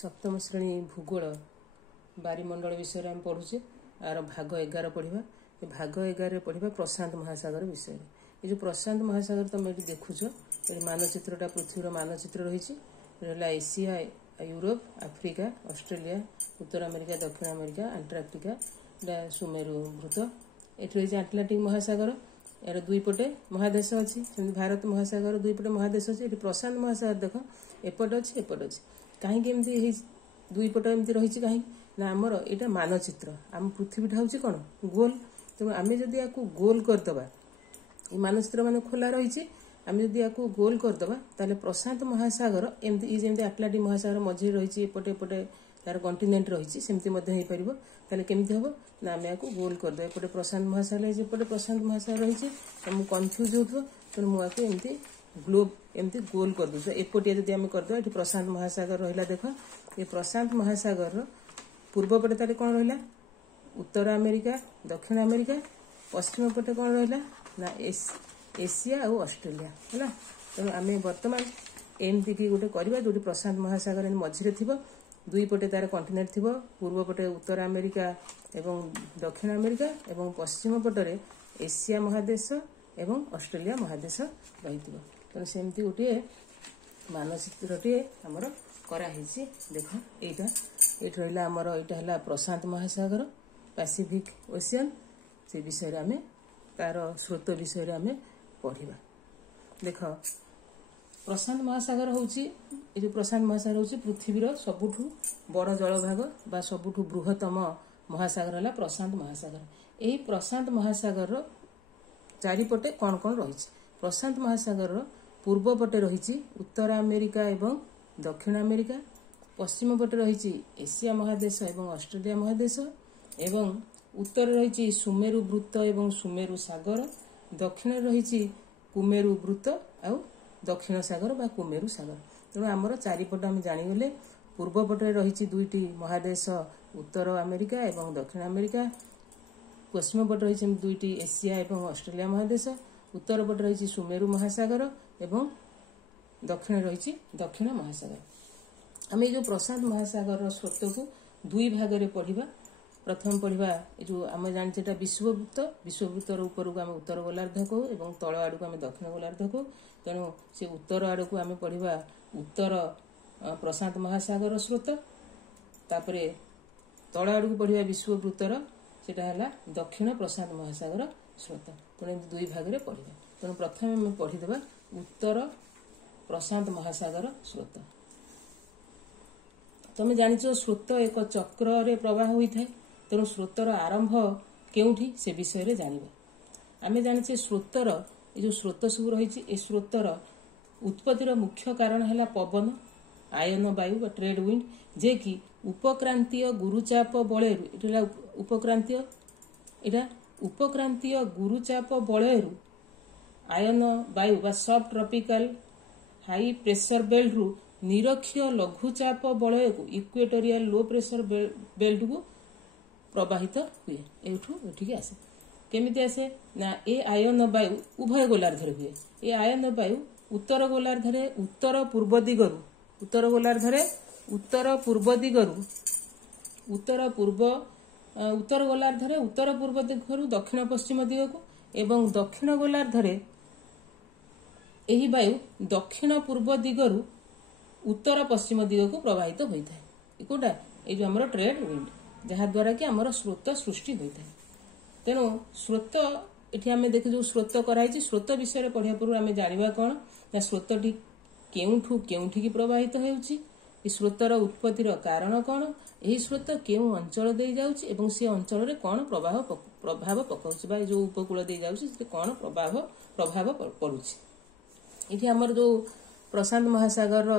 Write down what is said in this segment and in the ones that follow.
सप्तम श्रेणी भूगोल बारिमंडल विषय में पढ़ुचे आर भाग 11 पढ़ा भाग 11 पढ़ा प्रशांत महासागर विषय ये जो प्रशांत महासागर तुम ये देखुच ये मानचित्रटा पृथ्वीर मानचित्र रही एशिया यूरोप आफ्रिका ऑस्ट्रेलिया उत्तर अमेरिका दक्षिण अमेरिका अंटार्कटिका सुमेरु वृत्त ये रही आटलांटिक महासागर यार दुईपटे महादेश अच्छी भारत महासागर दुईपटे महादेश अच्छे ये प्रशांत महासागर देख एपट अच्छे एपट अच्छे कहीं दुईपट एमती रही कहीं ना आमर यहाँ मानचित्र आम पृथ्वीटा हूँ कौन गोल तेणु आम जदि या गोल करदे ये मानचित्र मान खोला रही आम जदि या गोल करदे ताले प्रशांत महासागर एमती जमी आटलांटिक महासागर मझे रही एपटे एपटे तार कंटिनेंट रही सेमती ताले केमती हम ना आम या गोल करदे एपटे प्रशांत महासागर एपटे प्रशांत महासागर रही तुमको कन्फ्यूज हो तेणु मुझे एमती ग्लोब एमती गोल कर दे एपटिया जब आम करदे ये प्रशांत महासागर रहा देख ये प्रशांत महासागर पूर्वपटे ताले कौन रहा उत्तर अमेरिका दक्षिण अमेरिका पश्चिम पटे कौन रहा ना एशिया और ऑस्ट्रेलिया है तेणु आम बर्तमान एमती कि गोटे करवा जो प्रशांत महासागर मझे थी दुईपटे तार कंटिनेंट थी पूर्वपटे उत्तर अमेरिका एवं दक्षिण अमेरिका एवं पश्चिम पटरे एशिया महादेश एवं ऑस्ट्रेलिया महादेश रही तेणु सेमती गोटे मानचित्रटे आमर कराही देख ये रहा आमर यहाँ प्रशांत महासागर पैसिफिक ओशियन से विषय आम तार स्रोत विषय आम पढ़ा देख प्रशांत महासागर हूँ ये प्रशांत महासागर हूँ पृथ्वीर सबुठू बड़ जलभाग बा सबुठू बृहत्तम महासागर है प्रशांत महासागर यही प्रशांत महासागर चारिपटे कौन कौन रही प्रशांत महासागर पूर्व पटे रही उत्तर अमेरिका एवं दक्षिण अमेरिका पश्चिम पटे रही एशिया महादेश एवं ऑस्ट्रेलिया महादेश एवं उत्तर रही सुमेरु वृत्त एवं सुमेरु सागर दक्षिण रही कुमेरु वृत्त आउ दक्षिण सागर बा कुमेरु सागर तेणु आमर चारिपट आम जानीगले पूर्व पटे रही दुईटी महादेश उत्तर अमेरिका एवं दक्षिण अमेरिका पश्चिम पटे रही दुईटी एशिया एवं ऑस्ट्रेलिया महादेश उत्तर पटे रही सुमेरु महासागर एवं दक्षिण रही दक्षिण महासागर आम जो प्रशांत महासागर स्रोत को दुई भाग में पढ़ा प्रथम पढ़ा जो आम जाने विश्ववृत्त विश्ववृत्तर उपरको आम उत्तर गोलार्ध कहू और तल आड़ को आम दक्षिण गोलार्ध कहू तेणु से उत्तर आड़ को आम पढ़ा उत्तर प्रशांत महासागर स्रोत तापर तल आड़ को पढ़ा विश्ववृत्तर सेटा है दक्षिण प्रशांत महासागर स्रोत तेणु दुई भाग में पढ़ा तेणु प्रथम आम पढ़ीदे उत्तर प्रशांत महासागर स्रोत तुम जानिच स्रोत एक चक्र रे प्रवाह होता है तेणु स्रोतर आरंभ केउठी से विषय रे जानिबा आमे जानिचे स्रोतर ये जो स्रोत सब रही ए स्रोतर उत्पत्तिर मुख्य कारण है पवन आयन वायु ट्रेड विंड जे कि उपक्रांतीय गुरुचाप बलयरु उपक्रांतीय गुरुचाप बलयरु आयन वायु बा सब ट्रॉपिकल हाई प्रेशर बेल्ट रु निरक्षीय लघुचाप बलय को इक्वेटोरियल लो प्रेशर बेल्ट को प्रवाहित हुए एठिक आसे केमिति आसे ना ए आयन वायु उभय गोलार्ध हुए ए आयन वायु उत्तर गोलार्ध उत्तर पूर्व दिगरु उत्तर गोलार्ध उत्तर पूर्व दिगरु उत्तर गोलार्ध उत्तर पूर्व दिगरु दक्षिण पश्चिम दिग को एवं दक्षिण गोलार्ध एही वायु दक्षिण पूर्व दिगरु उत्तर पश्चिम दिग को प्रवाहित होता है कोटा ये जो आमर ट्रेड विंड जहाँ द्वारा कि आमर स्रोत सृष्टि होता है तेणु स्रोत ये आम देख जो स्रोत कराई स्रोत विषय पढ़ा पूर्व आम जाना कौन ना स्रोतटी केउठू केउठी प्रवाहित होउछि स्रोतर उत्पत्तिर कारण कौन यही स्रोत केउ अंचल दे जाउछि एवं से अंचल रे कौन प्रभाव पकाउछि जो उपकूल दे जाउछि से कौन प्रभाव पड़ुछि ये आमर जो प्रशांत महासागर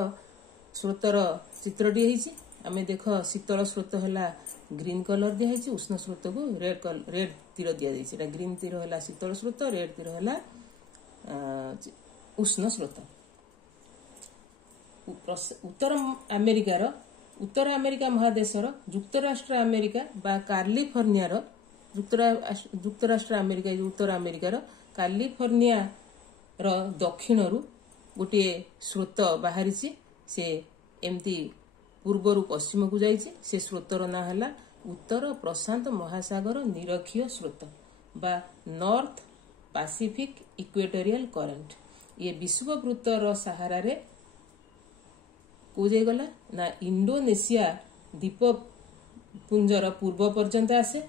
स्रोतर चित्रटी है आम देख शीतल स्रोत है ग्रीन कलर दिखाई उष्ण स्रोत को रेड तीर दि जाए ग्रीन तीर है शीतल स्रोत रेड तीर है उष्ण स्रोत उत्तर अमेरिका महादेशर युक्तराष्ट्र अमेरिका बा कैलिफोर्निया युक्तराष्ट्र अमेरिका उत्तर अमेरिकार कैलिफोर्निया दक्षिण गोटे स्रोत बाहरी से एमती ପୂର୍ବରୁ ପଶ୍ଚିମକୁ ଯାଇଛି। ସେ ସ୍ରୋତର ନାଁ ହେଲା ଉତ୍ତର ପ୍ରଶାନ୍ତ ମହାସାଗର ନିରକ୍ଷୀୟ ସ୍ରୋତ ବା ନର୍ଥ ପାସିଫିକ ଇକ୍ୱେଟୋରିଆଲ କରେଣ୍ଟ। ये विषुववृत्तर सहारे को गला ना इंडोनेशिया द्वीपपुंजर पूर्व पर्यंत आसे।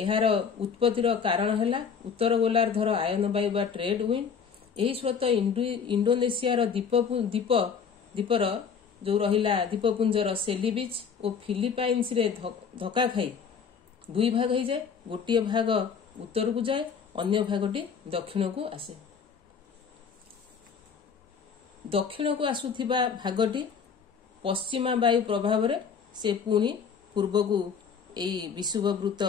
यार उत्पत्तिर कारण है उत्तर गोलार्धर आयन वायु बा ट्रेड विंड। यही स्रोत इंडोनेशियार द्वीपर जो रहिला द्वीपपुंजर सेली बीच और फिलिपाइन्स रे धक्का खाई दुई भाग हो जाए। गोटे भाग उत्तर को जाए, अन्य भागटी दक्षिण को आसे। दक्षिण को आसुथिबा भागटी पश्चिमा वायु प्रभाव से पुणी पूर्व को यही विषुववृत्त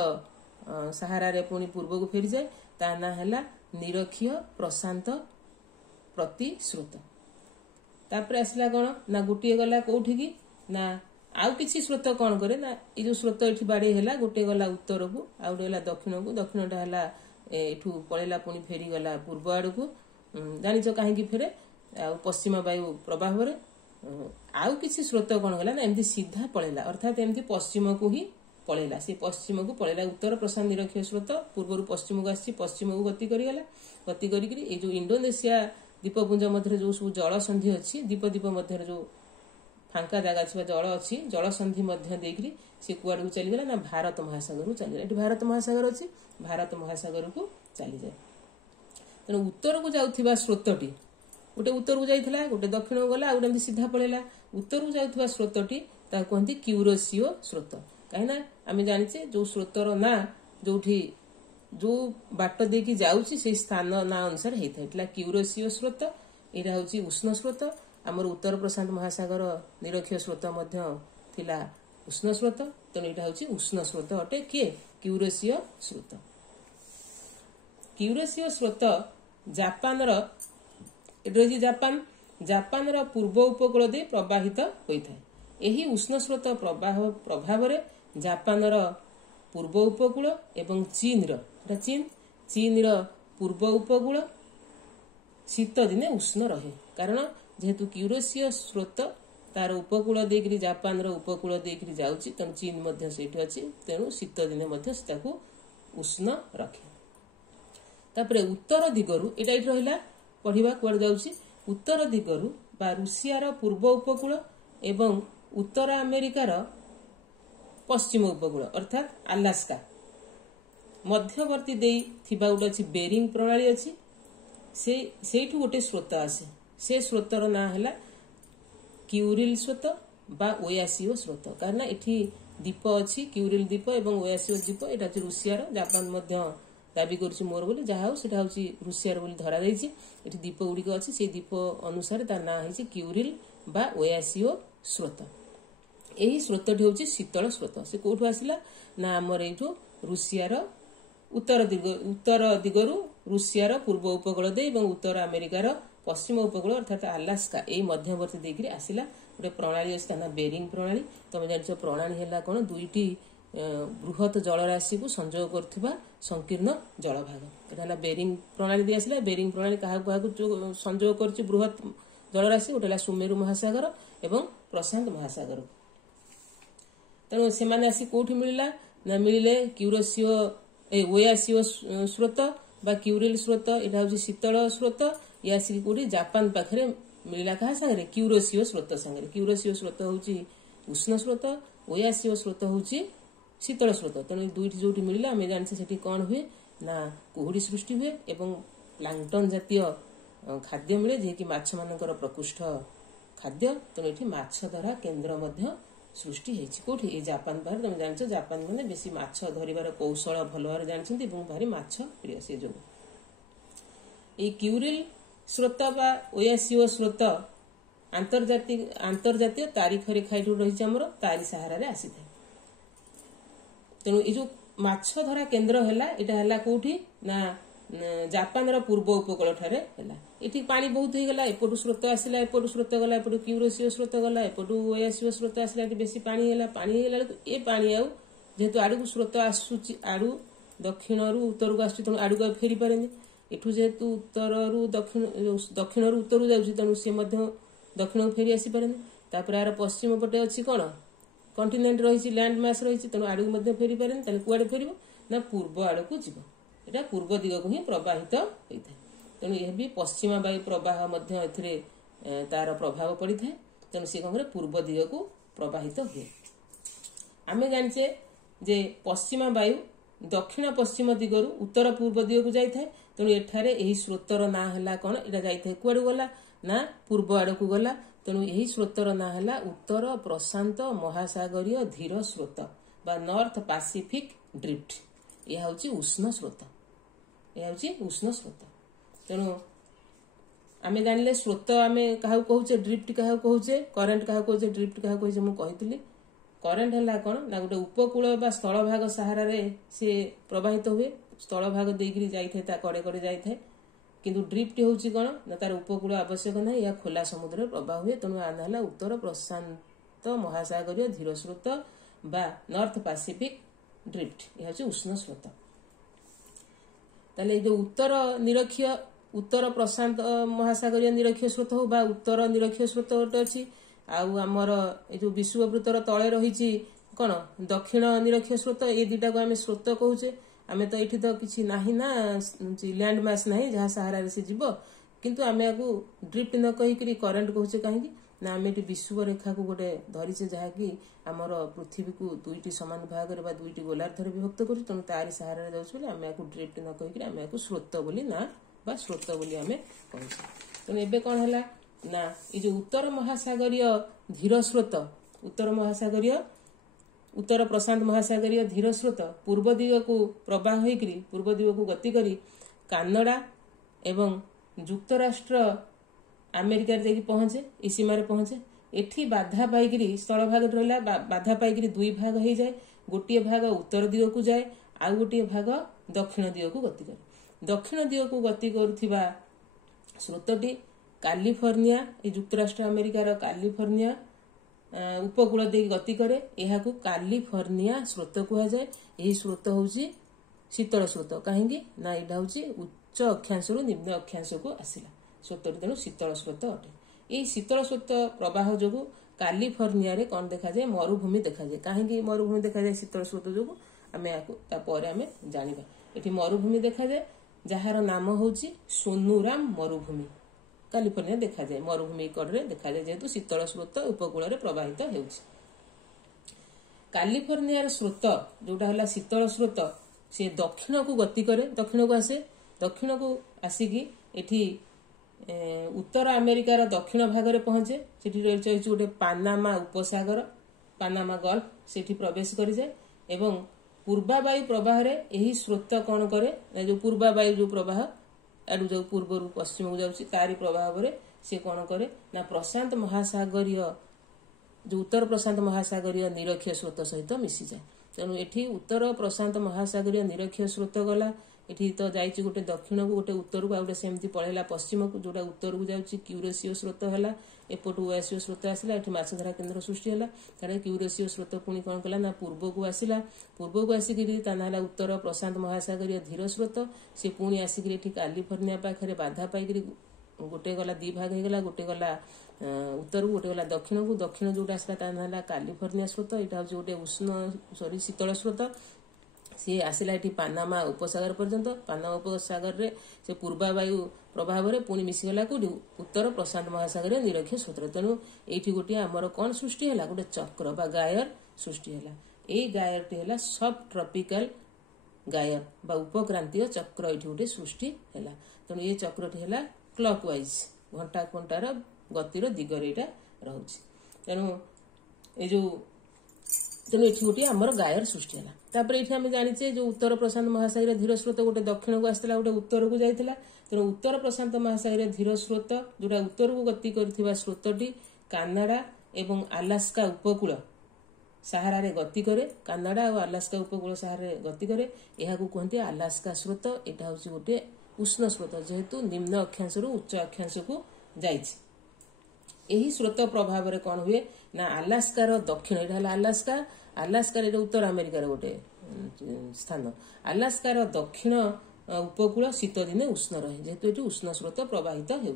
सहारा रे पुणी पूर्व को फेरी जाए। ता ना है निरक्षीय प्रशांत प्रतिश्रुत। तापर आसला कौन ना गोटे गला कौटी की ना आउ किसी स्रोत कौन करे ना ये जो स्रोत ये बाड़े है गोटे गला उत्तर को आउ गला दक्षिण को। दक्षिणटा है एठू पलैला पुणी फेरी गला पूर्व आड़ को। जानिच कहीं फेरे पश्चिम वायु प्रभाव आउ किसी स्रोत कौन गला ना एमती सीधा पलैला अर्थात एमती पश्चिम को ही पलैला। से पश्चिम को पलैला उत्तर प्रशांत निरक्षीय स्रोत पूर्व पश्चिम को आसी पश्चिम को गति करिगला। गति करी ये जो इंडोनेशिया द्वीपपुंज मध्य जो सब जल संधि अच्छी द्वीप द्वीप मध्य जो फांका जगह अच्छी जल अच्छी जल संधि मध्य देकरी से कुआड़ को चलीगला ना भारत महासागर को चलीगला। ये भारत महासागर अच्छी भारत महासागर को चली जाए। तेणु उत्तर को जाउथिबा स्रोतटी गोटे उत्तर को जाइथिला गोटे दक्षिण को गला गोटे सीधा पलैला। उत्तर को जाउथिबा स्रोतटी ताको कहंती क्यूरोसियो स्रोत। कहीं ना आम जानिचे जो स्रोतर ना जोठी जो बाट देकी जाउची से स्थान ना अनुसार होता है क्यूरोसियो स्रोत। यहाँ हूँ उष्ण स्रोत। आमर उत्तर प्रशांत महासागर निरक्षीय स्रोत मध्य थिला उष्ण स्रोत। तेणु यहाँ हूँ उष्ण स्रोत अटे किए क्यूरोसियो स्रोत। क्यूरोसियो स्रोत जापान जापान पूर्व उपकूल दे प्रवाहित होता है। यही उष्ण स्रोत प्रभाव जापान पूर्व उपकूल एवं चीन पूर्व उपकूल शीत दिने उष्ण रहे। कारण जेहेतु क्यूरोसियो स्रोत तार उपकूल देकरी जापान उपकूल देकरी जाउची तेणु चीन मध्य सेठी अछि। तेणु शीत दिने मध्य ताकू उष्ण रखे। तापरे उत्तर दिगरु एटा इट रहिला पढ़िबा कुआड जाउची। उत्तर दिगरु बा रूसियार पूर्व उपकूल एवं उत्तर अमेरिकार पश्चिम उपकूल अर्थात अलास्का मध्यवर्ती देई थिबा गोटे अच्छी बेरिंग प्रणाली अच्छी सेठू गोटे स्रोत आसे। से स्रोतर ना है क्यूरिल स्रोत बा ओयासिओ स्रोत। कारण एठी द्वीप अच्छी क्यूरिल द्वीप एवं ओयासिओ द्वीप यहाँ हूँ रूसियार जापान मध्य दाबी कर मोर बोली जहाँ हूँ सेटा हूँ रूसियार बोली धरा जाइए। एठी द्वीप गुड़िक अच्छी से द्वीप अनुसार तार ना है क्यूरिल बा ओयासिओ स्रोत। यही स्रोतटी हूँ शीतल स्रोत। से कौटू आसला ना आमर यू रूसियार उत्तर दिगरु रूसियार पूर्व उपकूल दे एवं उत्तर अमेरिकार पश्चिम उपकूल अर्थात अलास्का यही मध्यवर्ती देकरी आसला गोटे प्रणाली अच्छी ना बेरिंग प्रणाली। तुम जान प्रणाली है कौन दुईटी बृहत जलराशि को संजोग करथिबा संकीर्ण जलभाग। यहाँ बेरिंग प्रणाली दी आसला। बेरिंग प्रणाली क्या संजोग कर बृहत जलराशि गोटे सुमेरु महासागर एवं प्रशांत महासागर। तेणु से आसी कौटी मिलला ना मिले क्यूरोसियो ओयासिओ स्रोत बा क्यूरिल स्रोत। यहाँ हूँ शीतल स्रोत। ये आसिक कौटी जापान पाखे मिलला क्या सागर क्यूरोसिओ स्रोत सागर। क्यूरोसिओ स्रोत हूँ उष्ण स्रोत ओयासिओ स्रोत हूँ शीतल स्रोत। तेणु दुईटी जो मिलला आम जाने से कौन हुए ना कुहुड़ी सृष्टि हुए एवं प्लांक्टन जातीय खाद्य मिले जे कि माछ मानकर प्रकृष्ठ खाद्य। तेणु ये माछ धरा केन्द्र सृष्टि होती ये जापान बाहर। तुम जान जापान मैंने बेसी माछ धरिबार कौशल भल भाव जानते भारी माछ प्रिय से जो ये क्यूरिल स्रोत बा ओयासिओ स्रोत अंतर्जातीय तारी खरेखाई रही आमर तारी सहारा आसी था। तेणु ये जो माछ धरा केन्द्र है यहाँ कौटी ना जापान पूर्व उपकूल ठारे ये पानी बहुत हो गला। एपटू स्रोत आसला एपटू स्रोत गला एपटू क्यूरोसिओ स्रोत गला एपटू ओयासिओ स्रोत आसला बेसी पानी है। पानी ये पानी आउ जेहेतु आड़ को स्रोत आसूची आड़ू दक्षिण उत्तर को आस आड़ को फेरी पारे। एठू जेहेतु उत्तर दक्षिण उत्तर जाऊँगी तेणु सी दक्षिण को फेरी आसी पारे। तापर यार पश्चिम पटे अच्छी कौन कंटिनेंट रही लैंड मास रही तेणु आड़ को फेरी पारे तेल कुआड़े फेर ना पूर्व आड़ को जीव यहाँ पूर्व दिग को ही प्रवाहित होता है तेणु यह भी पश्चिमा वायु प्रवाह तार प्रभाव पड़ी था तेणु सी कौन पूर्व दिग को प्रवाहित हुए आम जाचे जे पश्चिमा वायु दक्षिण पश्चिम दिगरु उत्तर पूर्व दिग को जाए तेणु एठारे यही स्रोतर ना है कौन यहाँ जाए कुआड़ गला ना पूर्व आड़ को गला तेणु यही स्रोतर ना है उत्तर प्रशांत महासागरीय धीर स्रोत बा नॉर्थ पैसिफिक ड्रिफ्ट यह हूँ उष्ण स्रोत तेणु आम जानिले स्रोत आम क्या कहे ड्रिफ्ट क्या कहे करेन्ट क्या कहे ड्रिफ्ट क्या कहे मुझे करेन्ट है कौन ना गोटे उपकूल बा स्थल भाग सहारा सी प्रवाहित हुए स्थल भाग देकर जाए कड़े कड़े जाए किंतु ड्रिफ्ट हूँ कौन ना तार उपकूल आवश्यक ना या खोला समुद्र प्रवाह हुए तेणु आना उत्तर प्रशांत महासागरीय धीर स्रोत बा नॉर्थ पैसिफिक ड्रिफ्ट यह हूँ उष्ण स्रोत ताले जो उत्तर प्रशांत महासागरीय निरक्षीय स्रोत हो बा उत्तर निरक्षीय स्रोत गोटे अच्छी आमर जो विषुववृत्तर तले रही कौन दक्षिण निरक्षीय स्रोत ये दुटा को आम स्रोत कहे आम तो ये तो किसी ना ना लैंड मास ना जहाँ सहारा से जीव किंतु आम या ड्रिफ्ट न कहीकि करेन्ट कहे कहीं ना आम ये विषुव रेखा को गोटे धरीचे जहाँकि आमर पृथ्वी को दुईटी सामान भाग में दुईटी गोलार्धर विभक्त कर तेणु तारी सहारा जाऊँ आम या ड्रिफ्ट न कहीकि आम या स्रोत बोली ना बा स्रोत बोली आम कहे तेणु एबे कौन है ना ये जो उत्तर महासागरीय धीर स्रोत उत्तर प्रशांत महासागरीय धीर स्रोत पूर्व दिग को प्रवाह होकर पूर्व दिग को गति करी कानाडा एवं युक्तराष्ट्र अमेरिका जाकि पहुंचे ई सीमार पहुंचे एठी बाधा पाइकरी स्थल भाग रहा बाधा पाइकरी दुई भाग हो जाए गोटे भाग उत्तर दिग को जाए आउ गोटे भाग दक्षिण दिग को गति करे दक्षिण दिग को गति करुवा स्रोतटी कैलिफोर्निया युक्तराष्ट्र अमेरिकार कैलिफोर्निया उपकूल दे गति करे यह कैलिफोर्निया स्रोत कहुए यही स्रोत हूँ शीतल स्रोत कहीं ना यहाँ हूँ उच्च अक्षांश रु निम्न अक्षांश को आसला स्रोत तेणु शीतल स्रोत अटे यही शीतल स्रोत प्रवाह जो कैलिफोर्निया कौन देखा जाए मरुभूमि देखा जाए कहीं मरुभूमि देखा जाए शीतल स्रोत जो आम आम जाना ये मरुभूमि देखा जाए जार नाम हूँ सोनुराम मरुभूमि कैलिफोर्निया देखा जाए मरुभूमि कड़े देखा जाए जेहेतु शीतल स्रोत उपकूल प्रवाहित हो कैलिफोर्निया स्रोत जोटा है शीतल स्रोत सी दक्षिण को गति करे दक्षिण को आसे दक्षिण को आसिकी एठी उत्तर अमेरिकार दक्षिण भाग में पहुंचे से गोटे पानामा उपसागर पानामा गल्फ से प्रवेश कर जाए एवं पूर्वा वायु प्रवाह यही स्रोत कौन करे जो पूर्वा वायु जो प्रवाह आड़ू जो पूर्व पश्चिम को जाऊँगी तारी प्रभाव से कौन करे ना प्रशांत महासागरीय जो उत्तर प्रशांत महासागरीय निरक्षीय स्रोत सहित मिसी जाए तेणु ये उत्तर प्रशांत महासागरीय निरक्षीय स्रोत गला ये तो जाइए गोटे दक्षिण को गोटे उत्तर को आउटे सेमती पलैला पश्चिम को जोटा उत्तर को जाऊँगी क्यूरेसीय स्रोत है एपटू ओएसीय स्रोत आसला ये माछधरा केन्द्र सृष्टि है तेरे क्यूरेसीय स्रोत पुणी कौन कला ना पूर्व को आसला पूर्व को आसिक ताना उत्तर प्रशांत महासागरीय धीर स्रोत सी पुणी आसिक कैलिफोर्निया पाखे बाधा पाइक गोटे गला दी भाग होगा गोटे गला उत्तर को गोटे गला दक्षिण को दक्षिण जोटा आसला ताना कैलिफोर्निया स्रोत यहाँ हूँ गोटे उष्ण शीतल स्रोत सी आसला ये पानामा उपसागर पर्यंत पानामा उपसागर रे से पूर्वा वायु प्रभाव में पुणी मिसीगला कौटी उत्तर प्रशांत महासागर निरक्षीय स्रोत तेणु ये गोटे आमर कौन सृष्टि है गोटे चक्र बा गायर सृष्टि है यही गायरटी है सब ट्रपिकाल गायर बा उपक्रांतीय चक्र ये गोटे सृष्टि है तेणु ये चक्रटी है क्लॉकवाइज घंटा घंटार गतिर दिगर यहाँ रोचे तेणु ये जो तेणु ये गोटे आमर गायर सृष्टि है तापर ये आम जाचे जो उत्तर प्रशांत महासागर धीर स्रोत गोटे दक्षिण को आसला गोटे उत्तर को जाता तेणु उत्तर प्रशांत महासागर धीर स्रोत जोटा उत्तर को गति कर स्रोतटी कानाडा एवं आलास्का उपकूल सहारा रे गति करे कानाडा और आलास्का उपकूल सहारा रे गति करे यह कहते आलास्का स्रोत यहाँ हूँ गोटे उष्ण स्रोत जेहेतु निम्न अक्षांश रु उच्च अक्षांश को जाइछि यही स्रोत प्रभाव में कौन हुए ना आलास्कार दक्षिण यहाँ आलास्का आलास्कार उत्तर अमेरिकार गोटे स्थान आलास्कार दक्षिण उपकूल शीत दिने उष्ण रहे जेहेतु ये उष्ण स्रोत प्रवाहित हो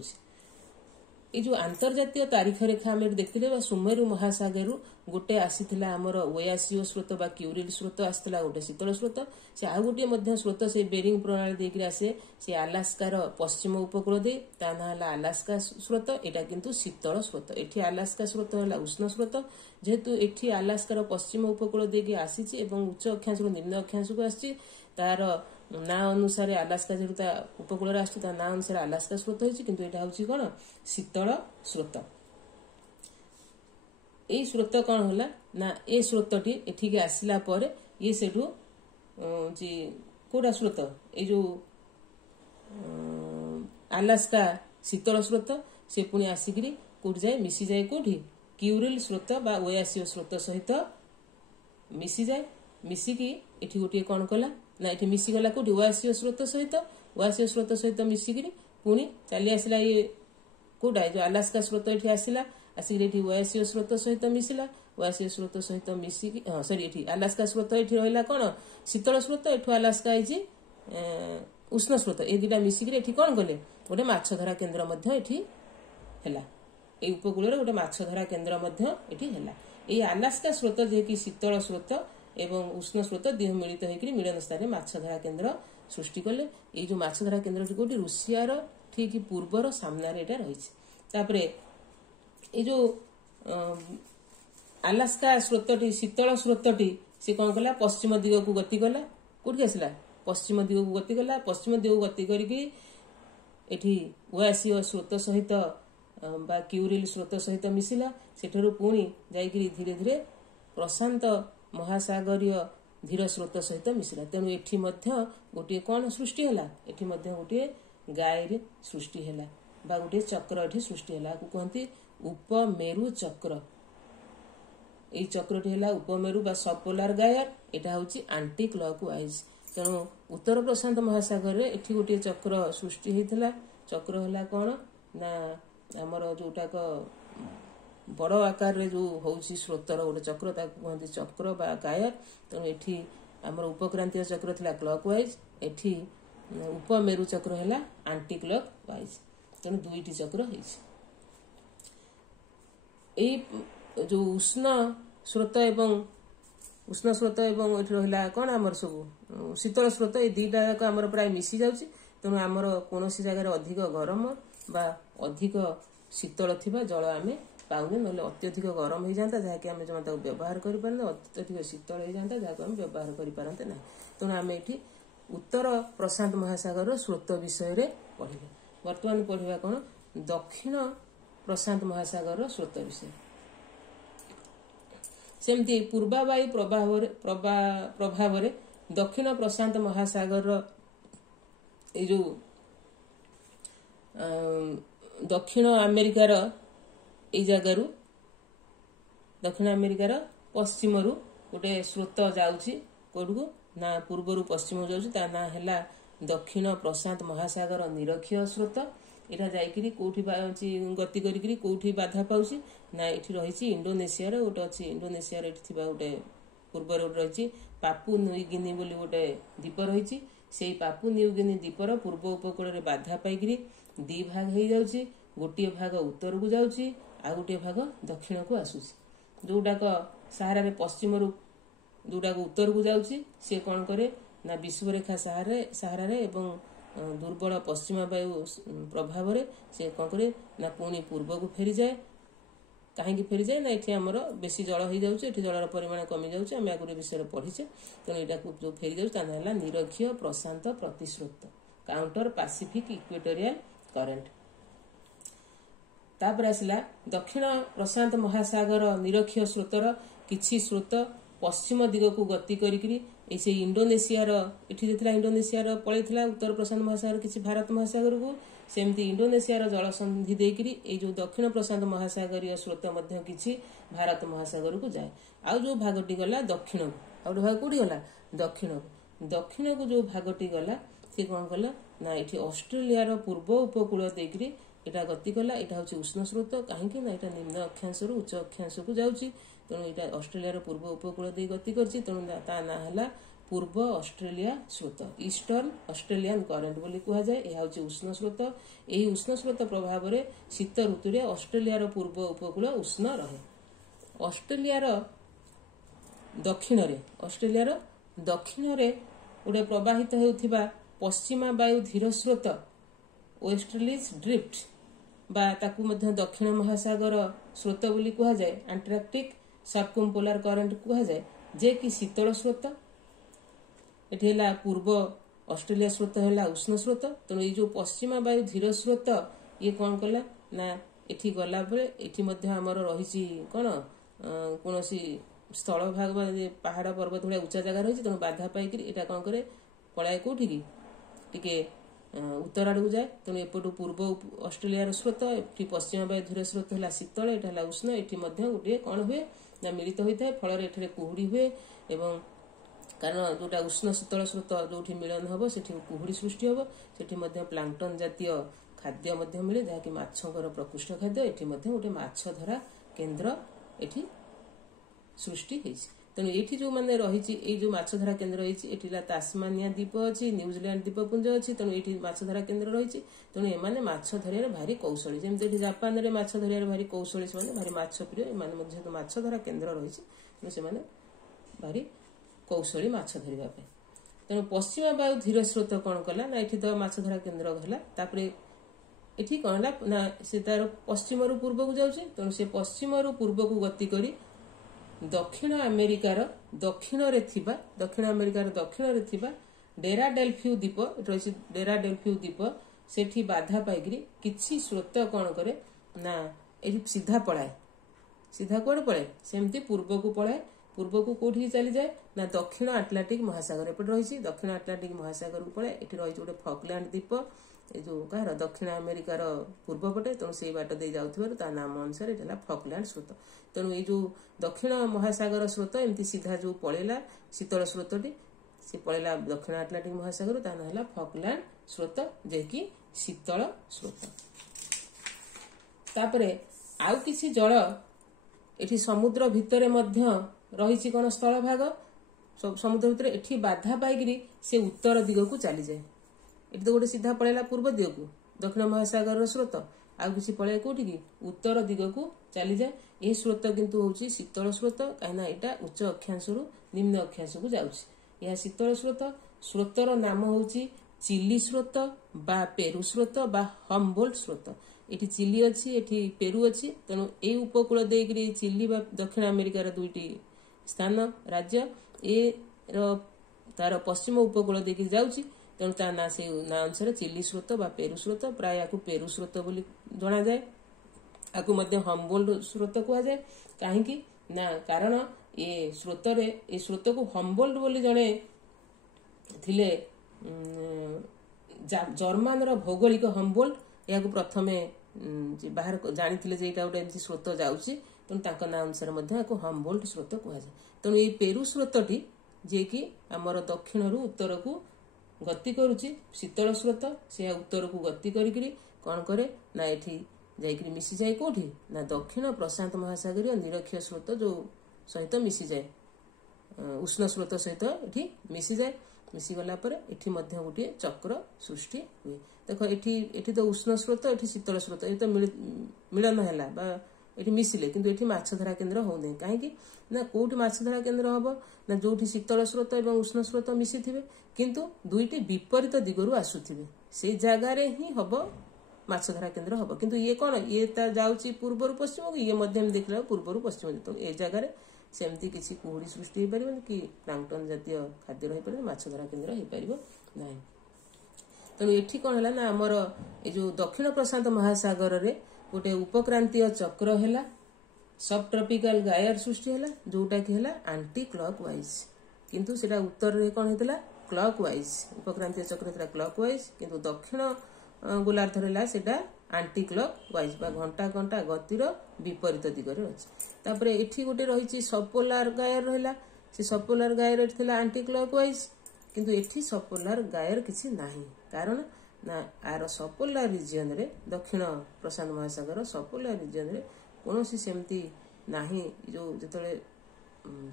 ये जो अंतर्जातीय तारीख रेखा आम देखते सुमेरु महासागर गोटे आसीला आमर ओयासिओ स्रोत बा क्यूरिल स्रोत आसला गोटे शीतल स्रोत से आउ गोटे स्रोत से बेरिंग प्रणाली देकर आसे से आलास्कार पश्चिम उपकूल दे ता ना आलास्का स्रोत एटा किंतु शीतल स्रोत एठी आलास्का स्रोत है उष्ण स्रोत जेहेतु एठी आलास्कार पश्चिम उपकूल देके आसी उच्च अक्षांश निम्न अक्षांश को आसी तार ना अनुसार आलास्का जेहतु उपकूल आस ना अनुसार आलास्का स्रोत होती किंतु एटा हूँ कौन शीतल स्रोत ये स्रोत कौन होला ना ए स्रोतटी एठिके आसिला परे ये सेठू कोड़ा स्रोत ये जो आलास्का शीतल स्रोत से पुणी आसिकी कोठी जाए मिसी जाए कोठी क्यूरिल स्रोत बा ओयासिओ स्रोत सहित मिसी जाए मिसिकी एठी गोटे कौन कला ना ये मिसीगला कौटी ओयासिओ स्रोत सहित मिसिकी पुणी चली आसला ये कोटा जो आलास्का स्रोत ये आसला आसिक ओयासिओ स्रोत सहित मिसिला ओयासिओ स्रोत सहित मिसिकी हाँ सरी ये आलास्का स्रोत ये रहा कौन शीतल स्रोत एठू आलास्का है उष्ण स्रोत ये दुटा मिसिकी कौन कले गोटे माछधरा केन्द्र है ये उपकूल गोटे माछधरा केन्द्र ये आलास्का स्रोत जे कि शीतल स्रोत एवं उष्ण स्रोत देह मिलित होकर मिलन स्थान माछधरा केन्द्र सृष्टि कले ये जो माछधरा केन्द्र कौटी रूसियार ठीक पूर्वर सामने रही ये जो आलास्का स्रोतटी शीतल स्रोतटी से कौन कला पश्चिम दिग को गति कला कौटी आसला पश्चिम दिग को गति कला पश्चिम दिग को गति करके ओयासिओ स्रोत सहित बा क्यूरिल स्रोत सहित मिसिला सेठू पुणी जाइए धीरे धीरे प्रशांत महासागरीय धीर स्रोत सहित मिसिला तेणु एठी मध्य गोटे कौन सृष्टि है एठी मध्य गोटे गायर सृष्टि है बा गोटे चक्र एठी सृष्टि है कहते उपमेरु चक्र ये चक्रटी है उपमेरु बा सबपोलार गायर एटा हूँ आंटी क्लॉक वाइज तेणु उत्तर प्रशांत महासागर एठी गोटे चक्र सृष्टि होता चक्र है कौन ना आमर जोटाक बड़ आकार रे जो होउची स्रोतर गोटे चक्र कहते चक्र बा गायर तेणु एठी आमर उपक्रांतीय चक्र थिला क्लॉक वाइज एठी उपमेरु चक्र है आंटी क्लॉक वाइज तेणु दुईटी चक्र जो उष्ण स्रोत एवं एठी रहिला कौन आमर सब शीतल स्रोत ये दुईटा जाक आमर प्राय मिसी जाउची तेणु आमर कौन जगार अधिक गरम बा अधिक शीतल थिबा जल आमे पाउने ना अत्यधिक गरम हो जाता जहाँकि आम जमा व्यवहार करें अत्यधिक शीतल हो जाता जहाँ आम व्यवहार करते ना तेणु आम ये उत्तर प्रशांत महासागर स्रोत विषय रे पढ़िले वर्तमान पढ़ा कौन दक्षिण प्रशांत महासागर स्रोत विषय सेमती पूर्वावायु प्रभाव दक्षिण प्रशांत महासागर ये जो दक्षिण अमेरिकार ये जगार दक्षिण अमेरिकार पश्चिम गोटे स्रोत जाऊँगी कौटू ना पूर्वर पश्चिम जाऊँगी ना है दक्षिण प्रशांत महासागर निरक्षीय स्रोत यहाँ जाकि कौटी गति कौटी बाधा पाऊँ ना ये रही इंडोनेशिया गोटे अच्छी इंडोनेशिया गोटे पूर्वर गोटे रही पापु न्यूगिनी बोली गोटे द्वीप रही से पापु न्यूगिनी द्वीपर पूर्व उपकूल में बाधा पाई दी भाग हो जाऊँगी गोटे भाग उत्तर को जाऊँगी आ गोटे भाग दक्षिण को आसूसी जोटाक सहारा पश्चिम जोटाक उत्तर को जाऊँगी सी कौन करे ना विषुवरेखा सहारा एवं दुर्बल पश्चिम वायु प्रभाव से कौन करे ना पुणी पूर्व को फेरी जाए कहीं फेरी जाए ना ये आमर बेसी जल हो जाए जलर परिमाण कमी जाऊँच आम आगे विषय पढ़ीचे तेणु यहाँ जो फेरी जाऊँ निरक्षीय प्रशांत प्रतिस्रोत काउंटर पैसिफिक इक्वेटोरियल करेंट तापर आसला दक्षिण प्रशांत महासागर निरक्षीय स्रोतर किछि स्रोत पश्चिम दिग को गति करी से इंडोनेशियार ये इंडोनेशियार पलैला उत्तर प्रशांत महासागर किसी भारत महासागर को सेमती इंडोनेशियार जलसंधि देकर ये जो दक्षिण प्रशांत महासागरीय स्रोत किसी भारत महासागर को जाए आउ जो भागटी गला दक्षिण को आउ भाग कौटी गला दक्षिण को जो भागटी गला सी कौन कला ना ये ऑस्ट्रेलियार पूर्व उपकूल देकर यहाँ गति कला यहाँ हूँ उष्ण स्रोत कहीं यहाँ निम्न अक्षांश उच्च अक्षांश को जाऊँगी तेणु यहाँ ऑस्ट्रेलियार पूर्व उपकूल दे गति कर तेणु ता ना है पूर्व ऑस्ट्रेलिया स्रोत ईस्टर्न ऑस्ट्रेलियन करेन्ट बोली कह जाए। यह हूँ उष्ण स्रोत। यही उष्ण स्रोत प्रभाव में शीत ऋतु में ऑस्ट्रेलिया पूर्व उपकूल उष्ण रहे। ऑस्ट्रेलिया दक्षिण गोटे प्रवाहित होता पश्चिमा वायु धीर स्रोत वेस्टर्लीज ड्रिफ्ट बा ताकू मध्य दक्षिण महासागर स्रोत बोली कह जाए। अंटार्कटिक सर्कमपोलार करेन्ट कह जाए जे कि शीतल स्रोत। ये पूर्व ऑस्ट्रेलिया स्रोत है उष्ण स्रोत। तेणु ये जो पश्चिमा वायु धीर स्रोत ये कौन कला ना एठी गला बेले एठी मध्य हमर रही कौन कौन स्थल भाग पहाड़ पर्वत भाई उच्चा जगह रही। तेणु बाधा पाई एटा कौन करे पलाए कौटी टिके उत्तर आड़ को जाए। तेणु एपटू पूर्व ऑस्ट्रेलिया स्रोत ये पश्चिम वायु धीर स्रोत है शीतल ये उष्ण। ये गोटे कौन हुए ना मिलित होता है फल एठे कुहुड़ी हुए एवं कारण जोटा उष्ण शीतल स्रोत जो मिलन हम से कुहुड़ी सृष्टि हम से प्लांक्टन जातीय खाद्य मिले जहाँकि माछर प्रकृष्ट खाद्य। ये गोटे माछ धरा केन्द्र ये सृष्टि होती। तेणु ये जो मैंने रही जो माछ धरा केन्द्र होती तास्मानिया द्वीप अच्छी न्यूजीलैंड द्वीपपुंज अच्छी। तेणु ये माछ धरा केन्द्र रही। तेणु एमाने माछ धरिया भारी कौशली जमी जापान में माछ धरिया भारी कौशली से भारी माछ प्रिय एम माछ धरा केन्द्र रही। तेणु से भारी कौशली माछ धरिया। तेणु पश्चिमा वायु धीर स्रोत कौन कला ना ये तो माछ धरा केन्द्र है। ये कौन है ना से तार पश्चिम रु पूर्व को जाऊँचे। तेणु से पश्चिम रु पूर्व को गति करी दक्षिण अमेरिकार दक्षिण डेराडेल्फियू द्वीप रही। डेराडेल्फियू द्वीप से बाधा पाई किसी स्रोत कौन करे ना ये सीधा पलाए सीधा कौन पलाए सेमती पूर्व को पलाए। पूर्व को कौटी चली जाए ना दक्षिण आटलांटिक महासागर एपटे रही। दक्षिण आटलांटिक महासागर को पलाए। ये रही गोटे फॉकलैंड द्वीप जो कह दक्षिण अमेरिकार पूर्व पटे। तेणु से बाट दे जाऊँ नाम अनुसार ये फॉकलैंड स्रोत। तेणु ये जो दक्षिण महासागर स्रोत एमती सीधा जो पलैला शीतल स्रोतटी से पलैला दक्षिण आटलांटिक महासागर ता ना फॉकलैंड स्रोत जे कि शीतल स्रोत। तापरे आउ किसी जल ये समुद्र भितर रही कौन स्थल भाग समुद्र भितर एठी बाधा पाई से उत्तर दिग को चली जाए। ये तो गोटे सीधा पलैला पूर्व दिग को दक्षिण महासागर स्रोत आउ किसी पलैया कौटी की उत्तर दिग को चली जाए। यह स्रोत किंतु हूँ शीतल स्रोत कहीं यहाँ उच्च अक्षांश रु निम्न अक्षांश को जाऊँगी। यह शीतल स्रोत स्रोतर नाम हूँ चिली स्रोत बा पेरू स्रोत बा हम्बोल्ट स्रोत। ये चिली अच्छी ये पेरू अच्छी। तेणु ये उपकूल देकरी चिली बा दक्षिण अमेरिकार दुईटी स्थान राज्य ए तार पश्चिम उपकूल देकी जाऊँगी। तेणु ता ना से ना अनुसार चिली स्रोत बा पेरू स्रोत प्राय या पेरू स्रोत बोली जना जाए। आपको मध्य हम्बोल्ट स्रोत कह जाए कहीं ना कारण ये स्रोत को हम्बोल्ट बोली जड़े थिले जर्मान भौगोलिक हम्बोल्ट या प्रथमे बाहर जानी गोटे एमती स्रोत जाऊँगी। तेणु तांका ना अनुसार हम्बोल्ट स्रोत कह जाए। तेणु ये पेरू स्रोतटी जे कि आमर दक्षिण रु उत्तर को गति करुच्ची शीतल स्रोत से उत्तर को गति करी कौन करे ना ये जाइकरी मिसी जाए कौटी ना दक्षिण प्रशांत महासागरीय निरक्षीय स्रोत जो सहित मिसी जाए उष्ण स्रोत सहित ये मिसी जाए। मिसीगला ये गोटे चक्र सृष्टि हुए। देख ये तो उष्ण स्रोत ये शीतल स्रोत ये तो मिलन है ये मिसिले किंतु ये माछधरा केन्द्र होने कहीं ना कौटी माछधरा केन्द्र हम ना जो शीतल स्रोत और उष्ण स्रोत मिसी थे किंतु दुईटी विपरीत दिगरू आसुथिबे से जगार ही हम माछधरा केन्द्र हम। किंतु ये कौन ये जाऊँगी पूर्वर पश्चिम को ये देखला पूर्वर पश्चिम जो ए जगार सेमती किसी कुहुड़ी सृष्टि हो पार कि प्लांक्टन जातीय खाद्य रही पारे माछधरा केन्द्र हो पार ना। तेणु ये कौन है ना आमर ये जो दक्षिण प्रशांत महासागर रे गोटे उपक्रांतीय चक्र है सब ट्रॉपिकल गायर सृष्टि है जोटा कि है आंटी क्लॉक वाइज किंतु सेटा उत्तर रे कौन होता क्लॉक वाइज उपक्रांतीय चक्र होता क्लॉक वाइज किंतु दक्षिण गोलार्ध रहा सेटा आंटी क्लॉक वाइज बा घंटा घंटा गतिर विपरीत दिगरे अच्छे। एठी गोटे रही सबपोलार गायर रहा से सबपोलार गायर थी आंटी क्लॉक वाइज किंतु एठी सबपोलार गायर किसी नाही कारण ना आर सबपोलार रिजियन रे दक्षिण प्रशांत महासागर सबपोलार रिजियन रे कौन सेमती नाही जो जिते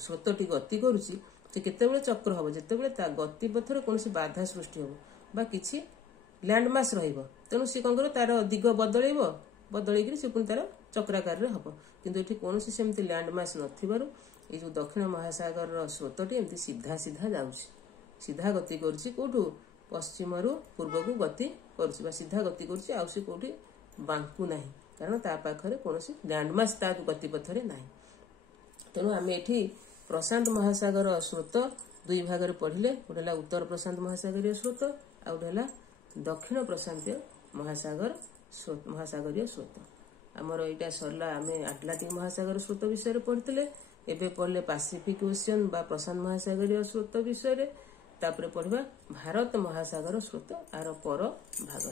स्रोतटी गति करुच्ची से केतेबेले चक्र हम जितेबाला ता गतिपथर कौन बाधा सृष्टि हम बा किसी लैंडमास रहिबो तेणु सी कौन कर तार दिग बदलैब बदलैक सी पुणी तार चक्राकार हम किंतु ये कौन सेमती लैंडमास नथिबारु ये जो दक्षिण महासागर स्रोतटी एमती सीधा सीधा जाउछि सीधा गति करुछि कोठु पश्चिम रु पूर्व को गति करुछि बा सीधा गति करुछि आ सी कोठी बांकु नाही कारण ता पाखरे कोनोसी लैंडमास ता गतिपथरे नाही तेणु आम एठी प्रशांत महासागर स्रोत दुई भाग में पढ़िले गोटे है उत्तर प्रशांत महासागरीय स्रोत आ गोटे दक्षिण प्रशांत महासागरीय स्रोत आमर यहाँ सरला आम आटलांटिक महासागर स्रोत विषय पढ़ते एवं पढ़ले पैसिफिक ओशियन बा प्रशांत महासागरीय स्रोत विषय तापर पढ़वा भारत महासागर स्रोत आर पर भाग।